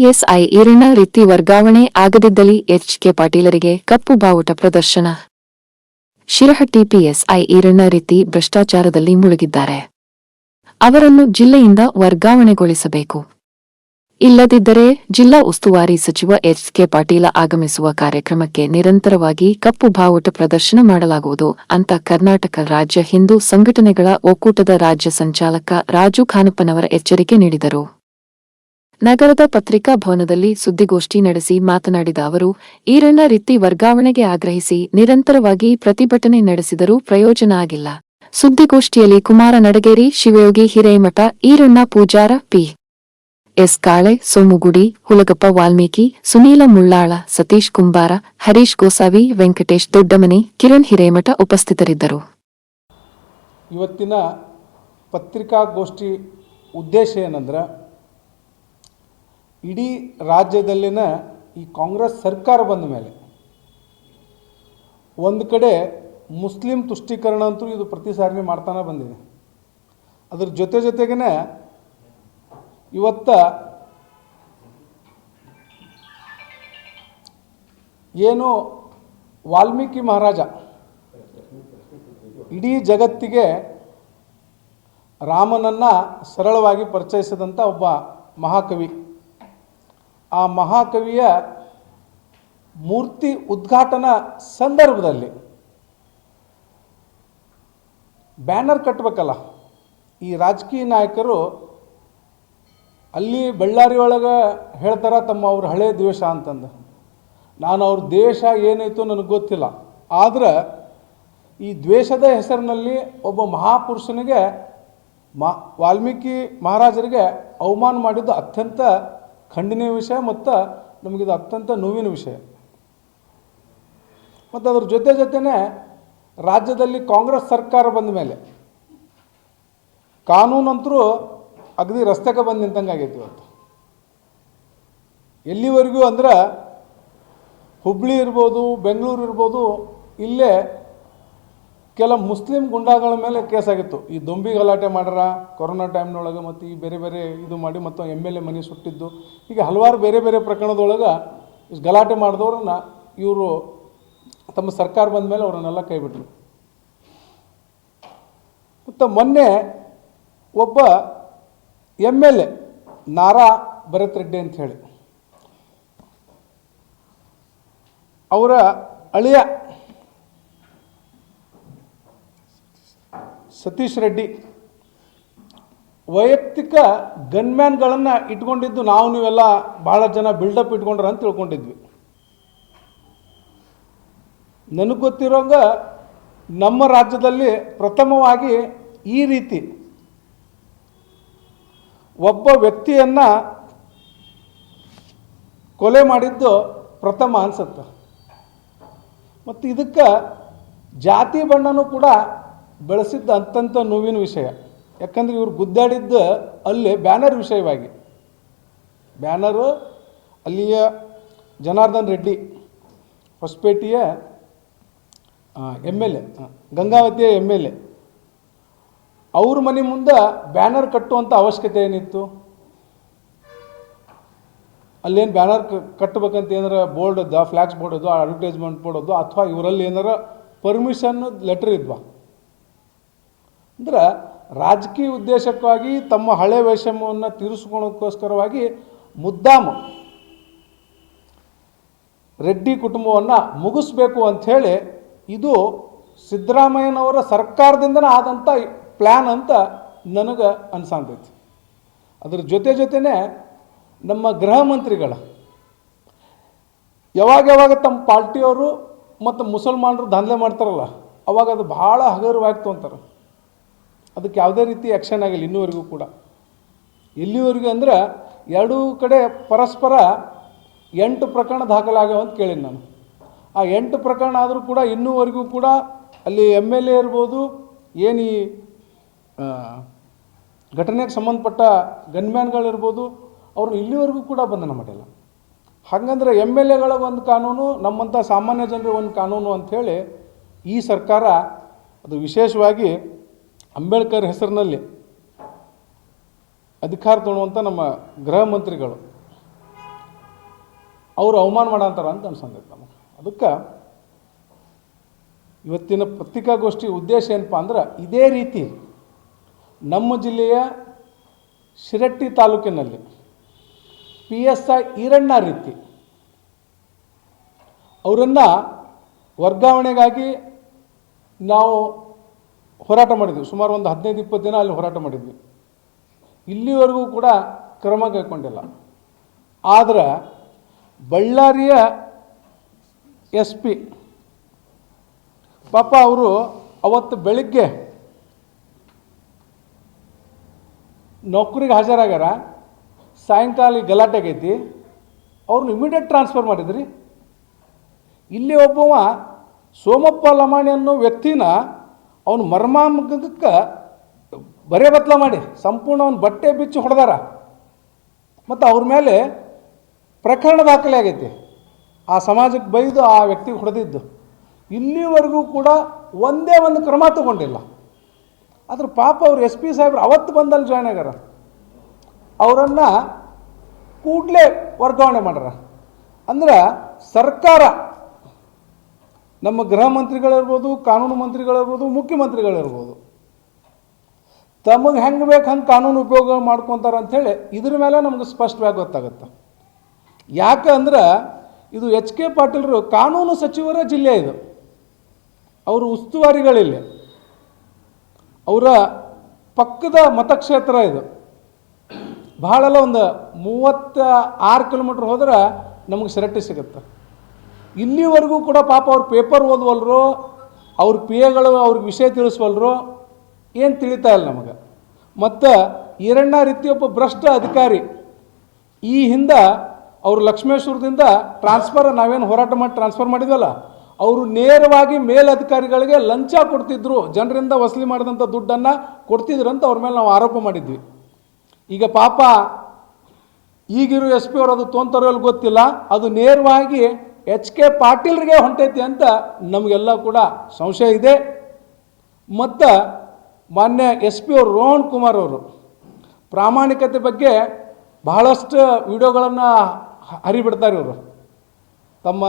PSI Iranna ರೀತಿ ವರ್ಗಾವಣೆ ಆಗದಿದ್ದಲ್ಲಿ HK. ಪಾಟೀಲರಿಗೆ ಕಪ್ಪು ಬಾವುಟ ಪ್ರದರ್ಶನ. ಶಿರಹಟ್ಟಿ ಪಿಎಸ್ಐ ಈರಣ್ಣ ರೀತಿ ಭ್ರಷ್ಟಾಚಾರದಲ್ಲಿ ಮುಳುಗಿದ್ದಾರೆ. ಅವರನ್ನು ಜಿಲ್ಲೆಯಿಂದ ವರ್ಗಾವಣೆಗೊಳಿಸಬೇಕು. ಇಲ್ಲದಿದ್ದರೆ ಜಿಲ್ಲಾ ಉಸ್ತುವಾರಿ ಸಚಿವ ಎಚ್.ಕೆ. ಪಾಟೀಲ ಆಗಮಿಸುವ ಕಾರ್ಯಕ್ರಮಕ್ಕೆ ನಿರಂತರವಾಗಿ ಕಪ್ಪು ಬಾವುಟ ಪ್ರದರ್ಶನ ಮಾಡಲಾಗುವುದು ಅಂತ ಕರ್ನಾಟಕ ರಾಜ್ಯ ಹಿಂದೂ ಸಂಘಟನೆಗಳ ಒಕ್ಕೂಟದ ರಾಜ್ಯ ಸಂಚಾಲಕ ರಾಜು ಖಾನಪ್ಪನವರ ಎಚ್ಚರಿಕೆ ನೀಡಿದರು. ನಗರದ ಪತ್ರಿಕಾ ಭವನದಲ್ಲಿ ಸುದ್ದಿಗೋಷ್ಠಿ ನಡೆಸಿ ಮಾತನಾಡಿದ ಅವರು, ಈರಣ್ಣ ರೀತಿ ವರ್ಗಾವಣೆಗೆ ಆಗ್ರಹಿಸಿ ನಿರಂತರವಾಗಿ ಪ್ರತಿಭಟನೆ ನಡೆಸಿದರೂ ಪ್ರಯೋಜನ ಆಗಿಲ್ಲ. ಸುದ್ದಿಗೋಷ್ಠಿಯಲ್ಲಿ ಕುಮಾರ ನಡಗೇರಿ, ಶಿವಯೋಗಿ ಹಿರೇಮಠ, ಈರಣ್ಣ ಪೂಜಾರ, ಪಿ. ಎಸ್. ಕಾಳೆ, ಸೋಮುಗುಡಿ, ಹುಲಗಪ್ಪ ವಾಲ್ಮೀಕಿ, ಸುನೀಲ ಮುಳ್ಳಾಳ, ಸತೀಶ್ ಕುಂಬಾರ, ಹರೀಶ್ ಗೋಸಾವಿ, ವೆಂಕಟೇಶ್ ದೊಡ್ಡಮನಿ, ಕಿರಣ್ ಹಿರೇಮಠ ಉಪಸ್ಥಿತರಿದ್ದರು. ಇವತ್ತಿನ ಪತ್ರಿಕಾಗೋಷ್ಠಿ ಉದ್ದೇಶ ಏನಂದ್ರೆ, ಇಡೀ ರಾಜ್ಯದಲ್ಲಿನ ಈ ಕಾಂಗ್ರೆಸ್ ಸರ್ಕಾರ ಬಂದ ಮೇಲೆ ಒಂದು ಕಡೆ ಮುಸ್ಲಿಂ ತುಷ್ಟೀಕರಣ ಅಂತೂ ಇದು ಪ್ರತಿ ಸಾರಿ ಮಾಡ್ತಾನೆ ಬಂದಿದೆ. ಅದ್ರ ಜೊತೆಗೇ ಇವತ್ತ ಏನು ವಾಲ್ಮೀಕಿ ಮಹಾರಾಜ ಇಡೀ ಜಗತ್ತಿಗೆ ರಾಮನನ್ನು ಸರಳವಾಗಿ ಪರಿಚಯಿಸಿದಂಥ ಒಬ್ಬ ಮಹಾಕವಿ, ಆ ಮಹಾಕವಿಯ ಮೂರ್ತಿ ಉದ್ಘಾಟನಾ ಸಂದರ್ಭದಲ್ಲಿ ಬ್ಯಾನರ್ ಕಟ್ಟಬೇಕಲ್ಲ. ಈ ರಾಜಕೀಯ ನಾಯಕರು ಅಲ್ಲಿ ಬಳ್ಳಾರಿ ಒಳಗೆ ಹೇಳ್ತಾರ ತಮ್ಮ ಅವ್ರ ಹಳೆ ದ್ವೇಷ ಅಂತಂದು. ನಾನು ಅವ್ರ ದ್ವೇಷ ಏನಾಯಿತು ನನಗೆ ಗೊತ್ತಿಲ್ಲ, ಆದರೆ ಈ ದ್ವೇಷದ ಹೆಸರಿನಲ್ಲಿ ಒಬ್ಬ ಮಹಾಪುರುಷನಿಗೆ ವಾಲ್ಮೀಕಿ ಮಹಾರಾಜರಿಗೆ ಅವಮಾನ ಮಾಡಿದ್ದು ಅತ್ಯಂತ ಖಂಡನೀಯ ವಿಷಯ ಮತ್ತು ನಮಗಿದು ಅತ್ಯಂತ ನೋವಿನ ವಿಷಯ. ಮತ್ತು ಅದ್ರ ಜೊತೆನೇ ರಾಜ್ಯದಲ್ಲಿ ಕಾಂಗ್ರೆಸ್ ಸರ್ಕಾರ ಬಂದ ಮೇಲೆ ಕಾನೂನಂತರೂ ಅಗದಿ ರಸ್ತೆಗೆ ಬಂದು ನಿಂತಂಗೆ ಆಗೈತಿ. ಇವತ್ತು ಎಲ್ಲಿವರೆಗೂ ಅಂದ್ರೆ ಹುಬ್ಳಿ ಇರ್ಬೋದು, ಬೆಂಗಳೂರು ಇರ್ಬೋದು, ಇಲ್ಲೇ ಕೆಲ ಮುಸ್ಲಿಂ ಗುಂಡಾಗಳ ಮೇಲೆ ಕೇಸಾಗಿತ್ತು. ಈ ದೊಂಬಿ ಗಲಾಟೆ ಮಾಡ್ಯಾರ ಕೊರೋನಾ ಟೈಮ್ನೊಳಗೆ, ಮತ್ತು ಈ ಬೇರೆ ಬೇರೆ ಇದು ಮಾಡಿ ಮತ್ತು MLA ಮನೆ ಸುಟ್ಟಿದ್ದು, ಹೀಗೆ ಹಲವಾರು ಬೇರೆ ಬೇರೆ ಪ್ರಕರಣದೊಳಗೆ ಗಲಾಟೆ ಮಾಡಿದವ್ರನ್ನ ಇವರು ತಮ್ಮ ಸರ್ಕಾರ ಬಂದ ಮೇಲೆ ಅವರನ್ನೆಲ್ಲ ಕೈಬಿಟ್ರು. ಮತ್ತು ಮೊನ್ನೆ ಒಬ್ಬ MLA ನಾರಾ ಭರತ್ ರೆಡ್ಡಿ ಅಂತ ಹೇಳಿ, ಅವರ ಅಳಿಯ ಸತೀಶ್ ರೆಡ್ಡಿ ವೈಯಕ್ತಿಕ ಗನ್ಮ್ಯಾನ್ಗಳನ್ನು ಇಟ್ಕೊಂಡಿದ್ದು ನಾವು ನೀವೆಲ್ಲ ಭಾಳ ಜನ ಬಿಲ್ಡಪ್ ಇಟ್ಕೊಂಡ್ರ ಅಂತ ತಿಳ್ಕೊಂಡಿದ್ವಿ. ನನಗೆ ಗೊತ್ತಿರೋಂಗ ನಮ್ಮ ರಾಜ್ಯದಲ್ಲಿ ಪ್ರಥಮವಾಗಿ ಈ ರೀತಿ ಒಬ್ಬ ವ್ಯಕ್ತಿಯನ್ನು ಕೊಲೆ ಮಾಡಿದ್ದು ಪ್ರಥಮ ಅನ್ಸುತ್ತೆ. ಮತ್ತು ಇದಕ್ಕೆ ಜಾತಿ ಬಣ್ಣನೂ ಕೂಡ ಬೆಳೆಸಿದ್ದ ಅತ್ಯಂತ ನೋವಿನ ವಿಷಯ. ಯಾಕಂದರೆ ಇವರು ಗುದ್ದಾಡಿದ್ದು ಅಲ್ಲಿ ಬ್ಯಾನರ್ ವಿಷಯವಾಗಿ. ಬ್ಯಾನರು ಅಲ್ಲಿಯ ಜನಾರ್ದನ್ ರೆಡ್ಡಿ ಹೊಸಪೇಟೆಯ MLA, ಗಂಗಾವತಿಯ MLA, ಅವ್ರ ಮನೆ ಮುಂದೆ ಬ್ಯಾನರ್ ಕಟ್ಟುವಂಥ ಅವಶ್ಯಕತೆ ಏನಿತ್ತು? ಅಲ್ಲೇನು ಬ್ಯಾನರ್ ಕಟ್ಟಬೇಕಂತ ಏನಾರ ಬೋರ್ಡ್ ಇದ್ದ, ಫ್ಲ್ಯಾಕ್ಸ್ ಬೋರ್ಡ್ ಇದ್ದು, ಅಡ್ವರ್ಟೈಸ್ಮೆಂಟ್ ಬೋರ್ಡ್ ಇದ್ದು, ಅಥವಾ ಇವರಲ್ಲಿ ಏನಾರ ಪರ್ಮಿಷನ್ ಲೆಟರ್ ಇದ್ವಾ? ಅಂದ್ರೆ ರಾಜಕೀಯ ಉದ್ದೇಶಕ್ಕಾಗಿ ತಮ್ಮ ಹಳೆ ವೈಷಮ್ಯವನ್ನು ತೀರಿಸ್ಕೊಳ್ಳೋಕ್ಕೋಸ್ಕರವಾಗಿ ಮುದ್ದಾಮು ರೆಡ್ಡಿ ಕುಟುಂಬವನ್ನು ಮುಗಿಸ್ಬೇಕು ಅಂಥೇಳಿ ಇದು ಸಿದ್ದರಾಮಯ್ಯನವರ ಸರ್ಕಾರದಿಂದನೇ ಆದಂಥ ಪ್ಲ್ಯಾನ್ ಅಂತ ನನಗೆ ಅನ್ಸಾಂತೈತಿ. ಅದ್ರ ಜೊತೆನೇ ನಮ್ಮ ಗೃಹ ಮಂತ್ರಿಗಳ ಯಾವಾಗ ತಮ್ಮ ಪಾರ್ಟಿಯವರು ಮತ್ತು ಮುಸಲ್ಮಾನರು ದಾಂಧಲೆ ಮಾಡ್ತಾರಲ್ಲ, ಅವಾಗ ಅದು ಭಾಳ ಹಗುರವಾಗಿ ತೊಗೊಂತಾರೆ. ಅದಕ್ಕೆ ಯಾವುದೇ ರೀತಿ ಆ್ಯಕ್ಷನ್ ಆಗಿಲ್ಲ ಇನ್ನೂವರೆಗೂ ಕೂಡ. ಎಲ್ಲಿವರೆಗೂ ಅಂದ್ರೆ ಎರಡೂ ಕಡೆ ಪರಸ್ಪರ 8 ಪ್ರಕರಣ ದಾಖಲಾಗ್ಯಾವ ಅಂತ ಕೇಳೀನಿ ನಾನು. ಆ 8 ಪ್ರಕರಣ ಆದರೂ ಕೂಡ ಇನ್ನೂವರೆಗೂ ಕೂಡ ಅಲ್ಲಿ MLA ಇರ್ಬೋದು, ಏನು ಈ ಘಟನೆಗೆ ಸಂಬಂಧಪಟ್ಟ ಗನ್ಮ್ಯಾನ್ಗಳಿರ್ಬೋದು, ಅವರು ಇಲ್ಲಿವರೆಗೂ ಕೂಡ ಬಂಧನ ಮಾಡಿಲ್ಲ. ಹಾಗಂದ್ರೆ MLAಗಳ ಒಂದು ಕಾನೂನು, ನಮ್ಮಂಥ ಸಾಮಾನ್ಯ ಜನರ ಒಂದು ಕಾನೂನು ಅಂಥೇಳಿ ಈ ಸರ್ಕಾರ, ಅದು ವಿಶೇಷವಾಗಿ ಅಂಬೇಡ್ಕರ್ ಹೆಸರಿನಲ್ಲಿ ಅಧಿಕಾರ ತೊಗೊಳ್ಳುವಂಥ ನಮ್ಮ ಗೃಹ ಮಂತ್ರಿಗಳು ಅವರು ಅವಮಾನ ಮಾಡಂತಾರ ಅಂತ ಅನ್ಸಂದೈತೆ ನಮಗೆ. ಅದಕ್ಕೆ ಇವತ್ತಿನ ಪತ್ರಿಕಾಗೋಷ್ಠಿ ಉದ್ದೇಶ ಏನಪ್ಪ ಅಂದ್ರೆ, ಇದೇ ರೀತಿ ನಮ್ಮ ಜಿಲ್ಲೆಯ ಶಿರಟ್ಟಿ ತಾಲೂಕಿನಲ್ಲಿ PSI ಈರಣ್ಣ ರೀತಿ ಅವರನ್ನು ವರ್ಗಾವಣೆಗಾಗಿ ನಾವು ಹೋರಾಟ ಮಾಡಿದ್ವಿ. ಸುಮಾರು ಒಂದು 15-20 ದಿನ ಅಲ್ಲಿ ಹೋರಾಟ ಮಾಡಿದ್ವಿ. ಇಲ್ಲಿವರೆಗೂ ಕೂಡ ಕ್ರಮ ಕೈಗೊಂಡಿಲ್ಲ. ಆದರೆ ಬಳ್ಳಾರಿಯ SP ಪಾಪ ಅವರು ಅವತ್ತು ಬೆಳಿಗ್ಗೆ ನೌಕರಿಗೆ ಹಾಜರಾಗ್ಯಾರ, ಸಾಯಂಕಾಲ ಗಲಾಟೆ ಆಗೈತಿ, ಅವ್ರನ್ನ ಇಮಿಡಿಯೇಟ್ ಟ್ರಾನ್ಸ್ಫರ್ ಮಾಡಿದ್ರಿ. ಇಲ್ಲಿ ಒಬ್ಬವ ಸೋಮಪ್ಪ ಲಮಾಣಿ ಅನ್ನೋ ವ್ಯಕ್ತಿನ ಅವನು ಮರ್ಮಾಂಗಕ್ಕೆ ಬರೇ ಬತ್ಲ ಮಾಡಿ ಸಂಪೂರ್ಣ ಅವನ ಬಟ್ಟೆ ಬಿಚ್ಚಿ ಹೊಡೆದಾರ ಮತ್ತು ಅವ್ರ ಮೇಲೆ ಪ್ರಕರಣ ದಾಖಲೆ ಆಗೈತಿ. ಆ ಸಮಾಜಕ್ಕೆ ಬೈದು ಆ ವ್ಯಕ್ತಿಗೆ ಹೊಡೆದಿದ್ದು ಇಲ್ಲಿವರೆಗೂ ಕೂಡ ಒಂದೇ ಒಂದು ಕ್ರಮ ತಗೊಂಡಿಲ್ಲ. ಆದ್ರೆ ಪಾಪ ಅವರು SP ಸಾಹೇಬ್ರು ಅವತ್ತು ಬಂದಲ್ಲಿ ಜಾಯ್ನ್ ಆಗ್ಯಾರ, ಅವರನ್ನು ಕೂಡಲೇ ವರ್ಗಾವಣೆ ಮಾಡ್ಯಾರ. ಅಂದ್ರೆ ಸರ್ಕಾರ, ನಮ್ಮ ಗೃಹ ಮಂತ್ರಿಗಳಿರ್ಬೋದು, ಕಾನೂನು ಮಂತ್ರಿಗಳಿರ್ಬೋದು, ಮುಖ್ಯಮಂತ್ರಿಗಳಿರ್ಬೋದು, ತಮಗೆ ಹೆಂಗೆ ಬೇಕು ಹಂಗೆ ಕಾನೂನು ಉಪಯೋಗ ಮಾಡ್ಕೊತಾರೆ ಅಂಥೇಳಿ ಇದ್ರ ಮೇಲೆ ನಮ್ಗೆ ಸ್ಪಷ್ಟವಾಗಿ ಗೊತ್ತಾಗುತ್ತೆ. ಯಾಕೆ ಅಂದ್ರೆ ಇದು HK ಪಾಟೀಲ್ರು ಕಾನೂನು ಸಚಿವರ ಜಿಲ್ಲೆ, ಇದು ಅವರು ಉಸ್ತುವಾರಿಗಳಿಲ್ಲ, ಅವರ ಪಕ್ಕದ ಮತಕ್ಷೇತ್ರ ಇದು. ಬಹಳಲ್ಲ ಒಂದು 36 ಕಿಲೋಮೀಟ್ರ್ ಹೋದ್ರೆ ನಮಗೆ ಶಿರಟ್ಟಿ ಸಿಗುತ್ತೆ. ಇಲ್ಲಿವರೆಗೂ ಕೂಡ ಪಾಪ ಅವ್ರು ಪೇಪರ್ ಓದ್ವಲ್ರು, ಅವ್ರ PAಗಳು ಅವ್ರಿಗೆ ವಿಷಯ ತಿಳಿಸ್ವಲ್ರು, ಏನು ತಿಳಿತಾ ಇಲ್ಲ ನಮಗೆ. ಮತ್ತು ಈರಣ್ಣ ರೀತಿ ಒಬ್ಬ ಭ್ರಷ್ಟ ಅಧಿಕಾರಿ, ಈ ಹಿಂದೆ ಅವರು ಲಕ್ಷ್ಮೇಶ್ವರದಿಂದ ನಾವೇನು ಹೋರಾಟ ಮಾಡಿ ಟ್ರಾನ್ಸ್ಫರ್ ಮಾಡಿದ್ವಲ್ಲ, ಅವರು ನೇರವಾಗಿ ಮೇಲಧಿಕಾರಿಗಳಿಗೆ ಲಂಚ ಕೊಡ್ತಿದ್ರು, ಜನರಿಂದ ವಸೂಲಿ ಮಾಡಿದಂಥ ದುಡ್ಡನ್ನು ಕೊಡ್ತಿದ್ರು ಅಂತ ಅವ್ರ ಮೇಲೆ ನಾವು ಆರೋಪ ಮಾಡಿದ್ವಿ. ಈಗ ಪಾಪ ಈಗಿರೋ SP ಅವರು ಅದು ತೊಂತಾರೋ ಗೊತ್ತಿಲ್ಲ, ಅದು ನೇರವಾಗಿ HK ಪಾಟೀಲ್ರಿಗೆ ಹೊಂಟೈತಿ ಅಂತ ನಮಗೆಲ್ಲ ಕೂಡ ಸಂಶಯ ಇದೆ. ಮತ್ತು ಮಾನ್ಯ SP ಅವರು ರೋಹನ್ ಕುಮಾರ್ ಅವರು ಪ್ರಾಮಾಣಿಕತೆ ಬಗ್ಗೆ ಬಹಳಷ್ಟು ವಿಡಿಯೋಗಳನ್ನು ಹರಿಬಿಡ್ತಾರೆ. ಇವರು ತಮ್ಮ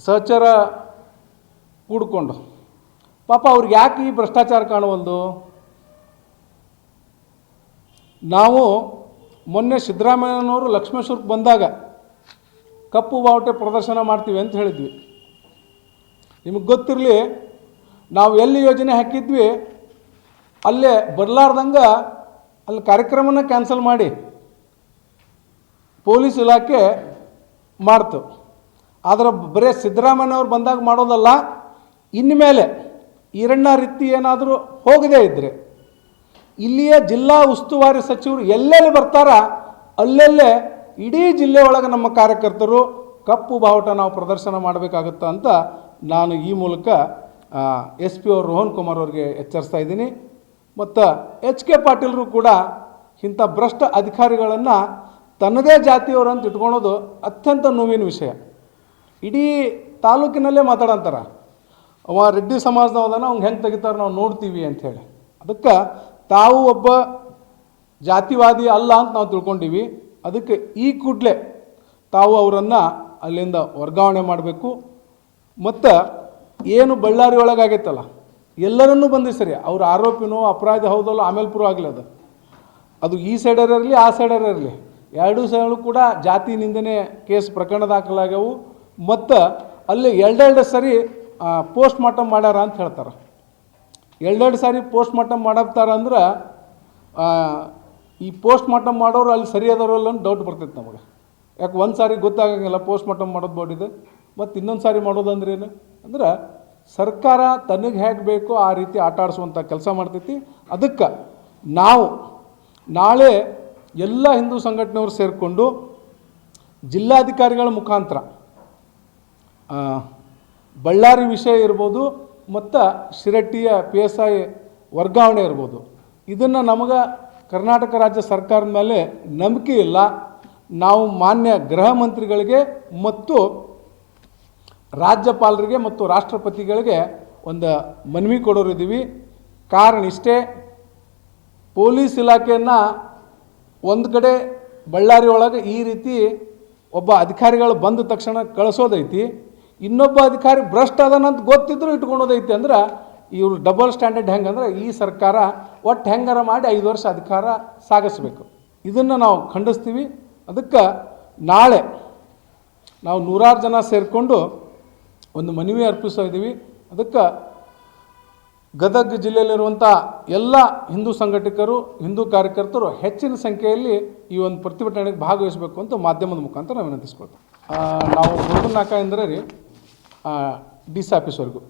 ಸಹಚರ ಕೂಡಿಕೊಂಡು ಪಾಪ ಅವ್ರಿಗೆ ಯಾಕೆ ಈ ಭ್ರಷ್ಟಾಚಾರ ಕಾಣುವಲ್ದು? ನಾವು ಮೊನ್ನೆ ಸಿದ್ದರಾಮಯ್ಯನವರು ಲಕ್ಷ್ಮೇಶ್ವರಕ್ಕೆ ಬಂದಾಗ ಕಪ್ಪು ಬಾವುಟ ಪ್ರದರ್ಶನ ಮಾಡ್ತೀವಿ ಅಂತ ಹೇಳಿದ್ವಿ. ನಿಮಗೆ ಗೊತ್ತಿರಲಿ, ನಾವು ಎಲ್ಲಿ ಯೋಜನೆ ಹಾಕಿದ್ವಿ ಅಲ್ಲೇ ಬರಲಾರ್ದಂಗೆ ಅಲ್ಲಿ ಕಾರ್ಯಕ್ರಮನ ಕ್ಯಾನ್ಸಲ್ ಮಾಡಿ ಪೊಲೀಸ್ ಇಲಾಖೆ ಮಾಡ್ತು. ಆದರೆ ಬರೀ ಸಿದ್ದರಾಮಯ್ಯವ್ರು ಬಂದಾಗ ಮಾಡೋದಲ್ಲ, ಇನ್ಮೇಲೆ ಈರಣ್ಣ ರೀತಿ ಏನಾದರೂ ಹೋಗದೇ ಇದ್ದರೆ ಇಲ್ಲಿಯ ಜಿಲ್ಲಾ ಉಸ್ತುವಾರಿ ಸಚಿವರು ಎಲ್ಲೆಲ್ಲಿ ಬರ್ತಾರ ಅಲ್ಲೆಲ್ಲೇ ಇಡೀ ಜಿಲ್ಲೆ ಒಳಗೆ ನಮ್ಮ ಕಾರ್ಯಕರ್ತರು ಕಪ್ಪು ಬಾವುಟ ನಾವು ಪ್ರದರ್ಶನ ಮಾಡಬೇಕಾಗುತ್ತಾ ಅಂತ ನಾನು ಈ ಮೂಲಕ SP ಅವರು ರೋಹನ್ ಕುಮಾರ್ ಅವ್ರಿಗೆ ಎಚ್ಚರಿಸ್ತಾ ಇದ್ದೀನಿ. ಮತ್ತು HK ಪಾಟೀಲ್ರು ಕೂಡ ಇಂಥ ಭ್ರಷ್ಟ ಅಧಿಕಾರಿಗಳನ್ನು ತನ್ನದೇ ಜಾತಿಯವರು ಅಂತ ಇಟ್ಕೊಳೋದು ಅತ್ಯಂತ ನೋವಿನ ವಿಷಯ. ಇಡೀ ತಾಲೂಕಿನಲ್ಲೇ ಮಾತಾಡಂತಾರ, ಅವ ರೆಡ್ಡಿ ಸಮಾಜದವದನ್ನು ಅವ್ನು ಹೆಂಗೆ ತೆಗಿತಾರೆ ನಾವು ನೋಡ್ತೀವಿ ಅಂಥೇಳಿ. ಅದಕ್ಕೆ ತಾವು ಒಬ್ಬ ಜಾತಿವಾದಿ ಅಲ್ಲ ಅಂತ ನಾವು ತಿಳ್ಕೊಂಡಿವಿ. ಅದಕ್ಕೆ ಈ ಕೂಡಲೇ ತಾವು ಅವರನ್ನು ಅಲ್ಲಿಂದ ವರ್ಗಾವಣೆ ಮಾಡಬೇಕು. ಮತ್ತು ಏನು ಬಳ್ಳಾರಿ ಒಳಗಾಗೈತಲ್ಲ ಎಲ್ಲರನ್ನೂ ಬಂಧಿಸ್ರಿ, ಅವ್ರ ಆರೋಪಿನೋ ಅಪರಾಧಿ ಹೌದಲ್ಲ ಆಮೇಲೆ ಪ್ರೂವ್ ಆಗಲಿ. ಅದು ಈ ಸೈಡರ್ ಇರಲಿ ಆ ಸೈಡರ್ ಇರಲಿ, ಎರಡೂ ಸೈಡು ಕೂಡ ಜಾತಿ ನಿಂದನೆ ಕೇಸ್ ಪ್ರಕರಣ ದಾಖಲಾಗ್ಯವು. ಮತ್ತು ಅಲ್ಲಿ ಎರಡೆರಡು ಸರಿ ಪೋಸ್ಟ್ ಮಾರ್ಟಮ್ ಮಾಡ್ಯಾರ ಅಂತ ಹೇಳ್ತಾರೆ. ಎರಡೆರಡು ಸಾರಿ ಪೋಸ್ಟ್ ಮಾರ್ಟಮ್ ಮಾಡತ್ತಾರ ಅಂದ್ರೆ ಈ ಪೋಸ್ಟ್ ಮಾರ್ಟಮ್ ಮಾಡೋರು ಅಲ್ಲಿ ಸರಿ ಅದಾರಲ್ಲ ಅಂತ ಡೌಟ್ ಬರ್ತೈತೆ ನಮಗೆ. ಯಾಕೆ ಒಂದು ಸಾರಿ ಗೊತ್ತಾಗಂಗಿಲ್ಲ ಪೋಸ್ಟ್ ಮಾರ್ಟಮ್ ಮಾಡೋದು ಬಾಡಿದೆ, ಮತ್ತು ಇನ್ನೊಂದು ಸಾರಿ ಮಾಡೋದಂದ್ರೆ ಏನು ಅಂದ್ರೆ ಸರ್ಕಾರ ತನಗೆ ಹೇಗೆ ಬೇಕೋ ಆ ರೀತಿ ಆಟ ಆಡಿಸುವಂಥ ಕೆಲಸ ಮಾಡ್ತೈತಿ. ಅದಕ್ಕೆ ನಾವು ನಾಳೆ ಎಲ್ಲ ಹಿಂದೂ ಸಂಘಟನೆಯವರು ಸೇರಿಕೊಂಡು ಜಿಲ್ಲಾಧಿಕಾರಿಗಳ ಮುಖಾಂತರ ಬಳ್ಳಾರಿ ವಿಷಯ ಇರ್ಬೋದು ಮತ್ತು ಶಿರಟ್ಟಿಯ PSI ವರ್ಗಾವಣೆ ಇರ್ಬೋದು, ಇದನ್ನು ನಮಗೆ ಕರ್ನಾಟಕ ರಾಜ್ಯ ಸರ್ಕಾರದ ಮೇಲೆ ನಂಬಿಕೆ ಇಲ್ಲ. ನಾವು ಮಾನ್ಯ ಗೃಹ ಮಂತ್ರಿಗಳಿಗೆ ಮತ್ತು ರಾಜ್ಯಪಾಲರಿಗೆ ಮತ್ತು ರಾಷ್ಟ್ರಪತಿಗಳಿಗೆ ಒಂದು ಮನವಿ ಕೊಡೋರಿದ್ದೀವಿ. ಕಾರಣ ಇಷ್ಟೇ, ಪೊಲೀಸ್ ಇಲಾಖೆಯನ್ನು ಒಂದು ಕಡೆ ಬಳ್ಳಾರಿ ಒಳಗೆ ಈ ರೀತಿ ಒಬ್ಬ ಅಧಿಕಾರಿಗಳು ಬಂದ ತಕ್ಷಣ ಕಳಿಸೋದೈತಿ, ಇನ್ನೊಬ್ಬ ಅಧಿಕಾರಿ ಭ್ರಷ್ಟ ಅದನ್ನಂತ ಗೊತ್ತಿದ್ರು ಇಟ್ಕೊಳೋದೈತಿ. ಅಂದ್ರೆ ಇವರು ಡಬಲ್ ಸ್ಟ್ಯಾಂಡರ್ಡ್ ಹೆಂಗಂದ್ರೆ ಈ ಸರ್ಕಾರ ಒಟ್ಟು ಹೆಂಗಾರ ಮಾಡಿ 5 ವರ್ಷ ಅಧಿಕಾರ ಸಾಗಿಸ್ಬೇಕು. ಇದನ್ನು ನಾವು ಖಂಡಿಸ್ತೀವಿ. ಅದಕ್ಕೆ ನಾಳೆ ನಾವು 100 ಜನ ಸೇರಿಕೊಂಡು ಒಂದು ಮನವಿ ಅರ್ಪಿಸ್ತಾ ಇದ್ದೀವಿ. ಅದಕ್ಕೆ ಗದಗ ಜಿಲ್ಲೆಯಲ್ಲಿರುವಂಥ ಎಲ್ಲ ಹಿಂದೂ ಸಂಘಟಕರು, ಹಿಂದೂ ಕಾರ್ಯಕರ್ತರು ಹೆಚ್ಚಿನ ಸಂಖ್ಯೆಯಲ್ಲಿ ಈ ಒಂದು ಪ್ರತಿಭಟನೆಗೆ ಭಾಗವಹಿಸಬೇಕು ಅಂತ ಮಾಧ್ಯಮದ ಮುಖಾಂತರ ನಾವು ವಿನಂತಿಸ್ಕೊಳ್ತೀವಿ. ನಾವು ಹುಡುಗನಾಕ ಅಂದರೆ ರೀ DC ಆಫೀಸ್ವರೆಗೂ